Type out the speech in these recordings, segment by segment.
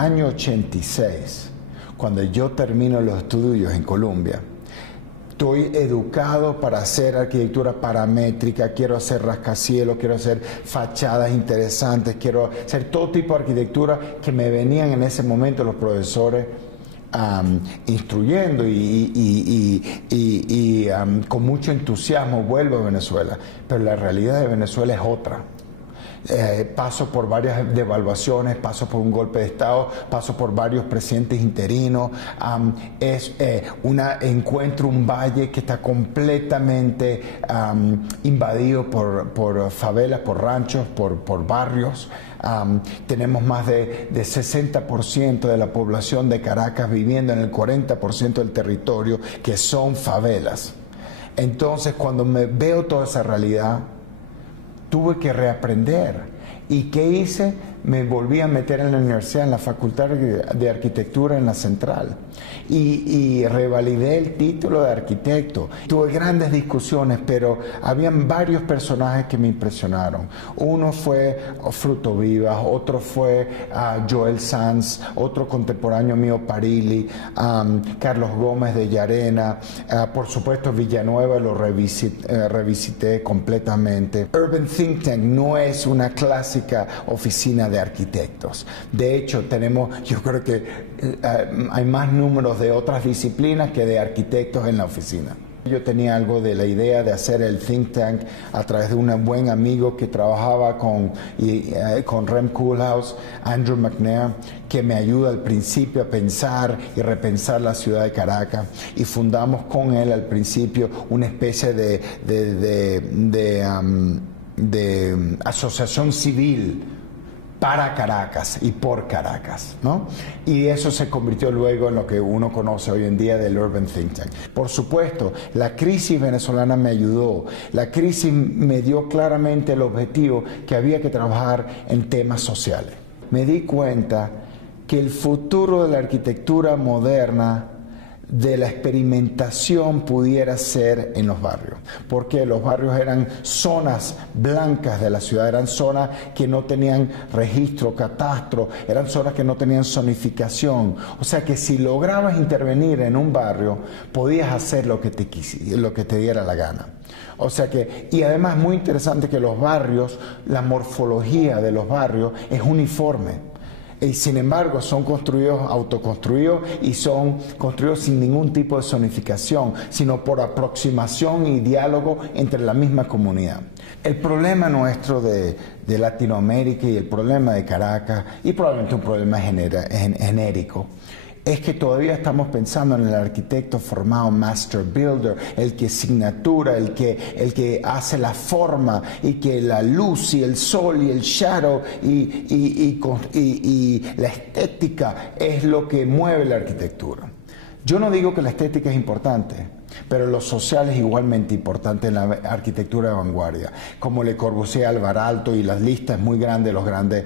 año 86, cuando yo termino los estudios en Columbia, estoy educado para hacer arquitectura paramétrica, quiero hacer rascacielos, quiero hacer fachadas interesantes, quiero hacer todo tipo de arquitectura que me venían en ese momento los profesores instruyendo y con mucho entusiasmo vuelvo a Venezuela. Pero la realidad de Venezuela es otra. Paso por varias devaluaciones, paso por un golpe de Estado, paso por varios presidentes interinos, encuentro un valle que está completamente invadido por favelas, por ranchos, por barrios. Tenemos más de 60% de la población de Caracas viviendo en el 40% del territorio que son favelas. Entonces, cuando me veo toda esa realidad, tuve que reaprender. ¿Y qué hice? Me volví a meter en la universidad, en la Facultad de Arquitectura en la Central. Y revalidé el título de arquitecto. Tuve grandes discusiones, pero habían varios personajes que me impresionaron. Uno fue Fruto Vivas, otro fue Joel Sanz, otro contemporáneo mío, Parili, Carlos Gómez de Llarena, por supuesto Villanueva, lo revisité completamente. Urban Think Tank no es una clásica oficina de arquitectos. De hecho, yo creo que hay más números de otras disciplinas que de arquitectos en la oficina. Yo tenía algo de la idea de hacer el think tank a través de un buen amigo que trabajaba con Rem Koolhaas, Andrew McNair, que me ayuda al principio a pensar y repensar la ciudad de Caracas, y fundamos con él al principio una especie de asociación civil para Caracas y por Caracas, ¿no? Y eso se convirtió luego en lo que uno conoce hoy en día del Urban Think Tank. Por supuesto, la crisis venezolana me ayudó. La crisis me dio claramente el objetivo que había que trabajar en temas sociales. Me di cuenta que el futuro de la arquitectura moderna, de la experimentación, pudiera ser en los barrios, porque los barrios eran zonas blancas de la ciudad, eran zonas que no tenían registro, catastro, eran zonas que no tenían zonificación. O sea que si lograbas intervenir en un barrio, podías hacer lo que te diera la gana. O sea que, y además muy interesante que los barrios, la morfología de los barrios es uniforme. Y sin embargo son construidos, autoconstruidos, y son construidos sin ningún tipo de zonificación, sino por aproximación y diálogo entre la misma comunidad. El problema nuestro de Latinoamérica y el problema de Caracas, y probablemente un problema genérico, es que todavía estamos pensando en el arquitecto formado master builder, el que signatura, el que hace la forma, y que la luz y el sol y el shadow y la estética es lo que mueve la arquitectura. Yo no digo que la estética es importante, pero lo social es igualmente importante en la arquitectura de vanguardia, como Le Corbusier, Alvar Aalto, y las listas muy grandes, los grandes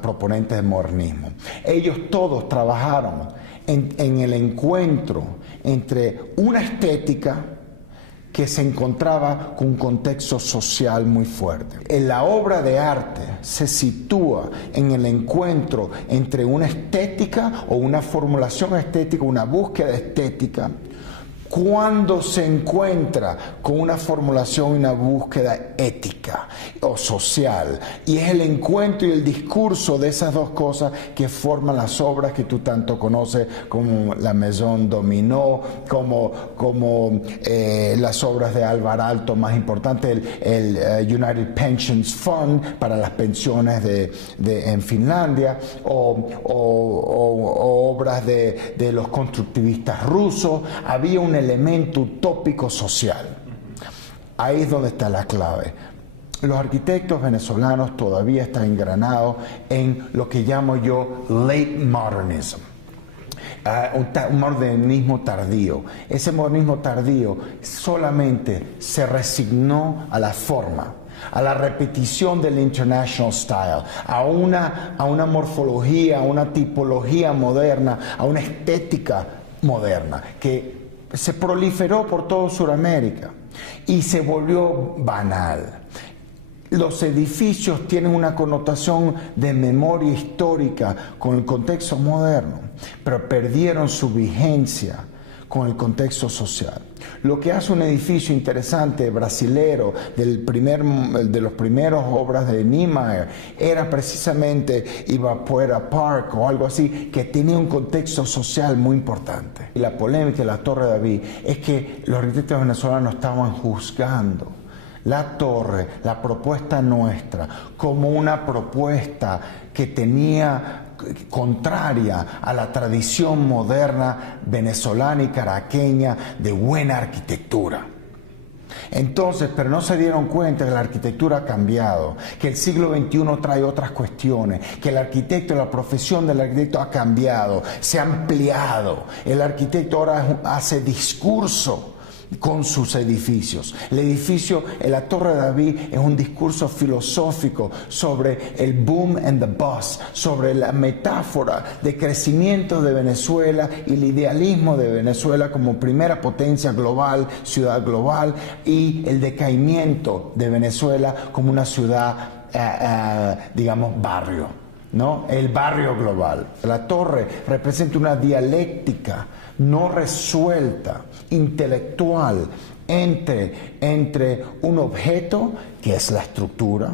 proponentes del modernismo. Ellos todos trabajaron en el encuentro entre una estética que se encontraba con un contexto social muy fuerte. En la obra de arte se sitúa en el encuentro entre una estética o una formulación estética, una búsqueda estética, cuando se encuentra con una formulación y una búsqueda ética o social, y es el encuentro y el discurso de esas dos cosas que forman las obras que tú tanto conoces, como la Maison Dominó, como las obras de Alvar Aalto más importantes, el United Pensions Fund para las pensiones en Finlandia, o obras de los constructivistas rusos. Había un elemento utópico social. Ahí es donde está la clave. Los arquitectos venezolanos todavía están engranados en lo que llamo yo late modernism, un modernismo tardío. Ese modernismo tardío solamente se resignó a la forma, a la repetición del international style, a una morfología, a una tipología moderna, a una estética moderna que se proliferó por toda Sudamérica y se volvió banal. los edificios tienen una connotación de memoria histórica con el contexto moderno, pero perdieron su vigencia con el contexto social. Lo que hace un edificio interesante brasilero de los primeros obras de Niemeyer era precisamente Ibirapuera Park o algo así, que tenía un contexto social muy importante. Y la polémica de la Torre de David es que los arquitectos venezolanos estaban juzgando la torre, la propuesta nuestra, como una propuesta que tenía contraria a la tradición moderna venezolana y caraqueña de buena arquitectura. Entonces, pero no se dieron cuenta que la arquitectura ha cambiado, que el siglo XXI trae otras cuestiones, que el arquitecto, la profesión del arquitecto ha cambiado, se ha ampliado. El arquitecto ahora hace discurso con sus edificios. El edificio, la Torre de David, es un discurso filosófico sobre el boom and the bust, sobre la metáfora de crecimiento de Venezuela y el idealismo de Venezuela como primera potencia global, ciudad global, y el decaimiento de Venezuela como una ciudad, digamos, barrio, ¿no? El barrio global. La torre representa una dialéctica no resuelta, intelectual, entre un objeto, que es la estructura,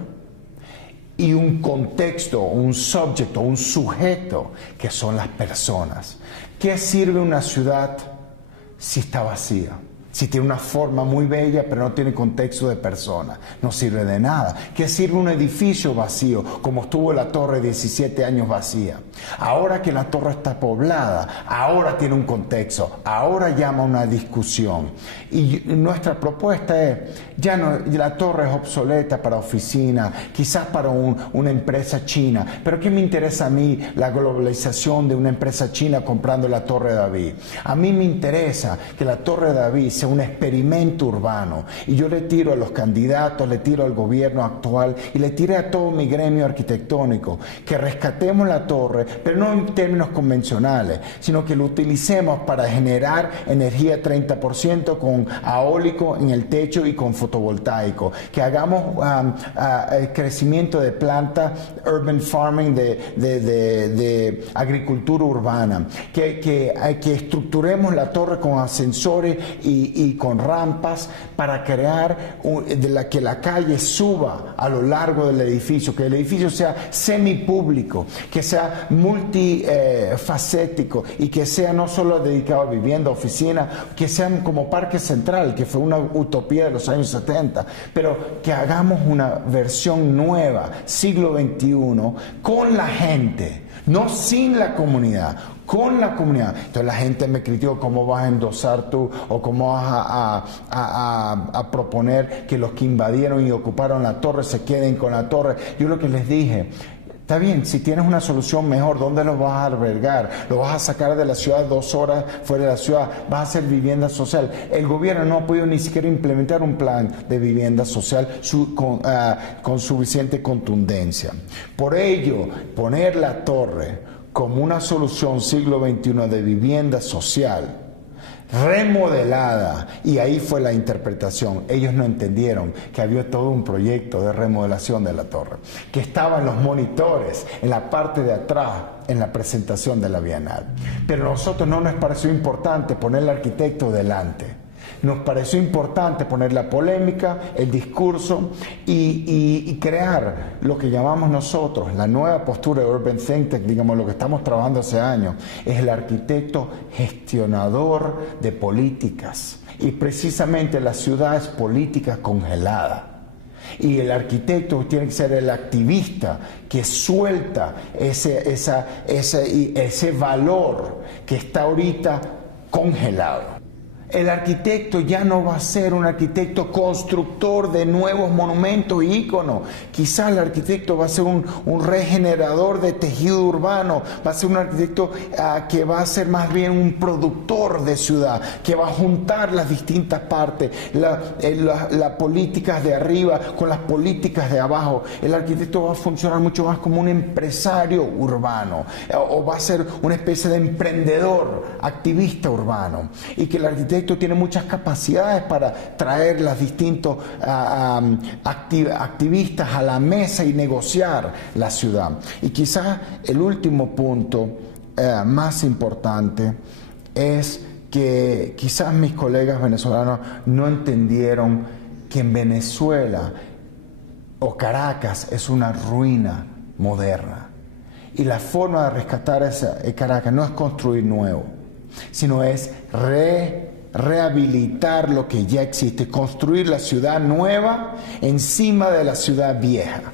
y un contexto, un subject, un sujeto, que son las personas. ¿Qué sirve una ciudad si está vacía? Si tiene una forma muy bella, pero no tiene contexto de persona, no sirve de nada. ¿Qué sirve un edificio vacío, como estuvo la torre 17 años vacía? Ahora que la torre está poblada, ahora tiene un contexto, ahora llama a una discusión. Y nuestra propuesta es, ya no, la torre es obsoleta para oficina, quizás para una empresa china, pero ¿qué me interesa a mí la globalización de una empresa china comprando la Torre de David? A mí me interesa que la Torre de David sea un experimento urbano, y yo le tiro a los candidatos, le tiro al gobierno actual y le tiré a todo mi gremio arquitectónico que rescatemos la torre, pero no en términos convencionales, sino que lo utilicemos para generar energía 30% con eólico en el techo y con fotovoltaico, que hagamos crecimiento de plantas, urban farming, de agricultura urbana, que estructuremos la torre con ascensores y con rampas para crear que la calle suba a lo largo del edificio, que el edificio sea semipúblico, que sea multifacético y que sea no solo dedicado a vivienda, oficina, que sea como Parque Central, que fue una utopía de los años 70, pero que hagamos una versión nueva, siglo XXI, con la gente, no sin la comunidad, con la comunidad. Entonces la gente me criticó: ¿cómo vas a endosar tú o cómo vas a proponer que los que invadieron y ocuparon la torre se queden con la torre? Yo lo que les dije: está bien, si tienes una solución mejor, ¿dónde los vas a albergar? ¿Los vas a sacar de la ciudad 2 horas fuera de la ciudad? ¿Vas a hacer vivienda social? El gobierno no ha podido ni siquiera implementar un plan de vivienda social con suficiente contundencia. Por ello, poner la torre como una solución siglo XXI de vivienda social remodelada, y ahí fue la interpretación. Ellos no entendieron que había todo un proyecto de remodelación de la torre, que estaban los monitores en la parte de atrás en la presentación de la Bienal. Pero a nosotros no nos pareció importante poner al arquitecto delante. Nos pareció importante poner la polémica, el discurso y crear lo que llamamos nosotros la nueva postura de Urban Think Tank, digamos lo que estamos trabajando hace años, es el arquitecto gestionador de políticas. Y precisamente la ciudad es política congelada. Y el arquitecto tiene que ser el activista que suelta ese valor que está ahorita congelado. El arquitecto ya no va a ser un arquitecto constructor de nuevos monumentos y íconos. Quizás el arquitecto va a ser un regenerador de tejido urbano, va a ser un arquitecto que va a ser más bien un productor de ciudad, que va a juntar las distintas partes, las políticas de arriba con las políticas de abajo. El arquitecto va a funcionar mucho más como un empresario urbano, o va a ser una especie de emprendedor, activista urbano, y que el arquitecto arquitecto tiene muchas capacidades para traer los distintos activistas a la mesa y negociar la ciudad. Y quizás el último punto más importante es que quizás mis colegas venezolanos no entendieron que en Venezuela o Caracas es una ruina moderna. Y la forma de rescatar Caracas no es construir nuevo, sino es rehabilitar lo que ya existe, construir la ciudad nueva encima de la ciudad vieja.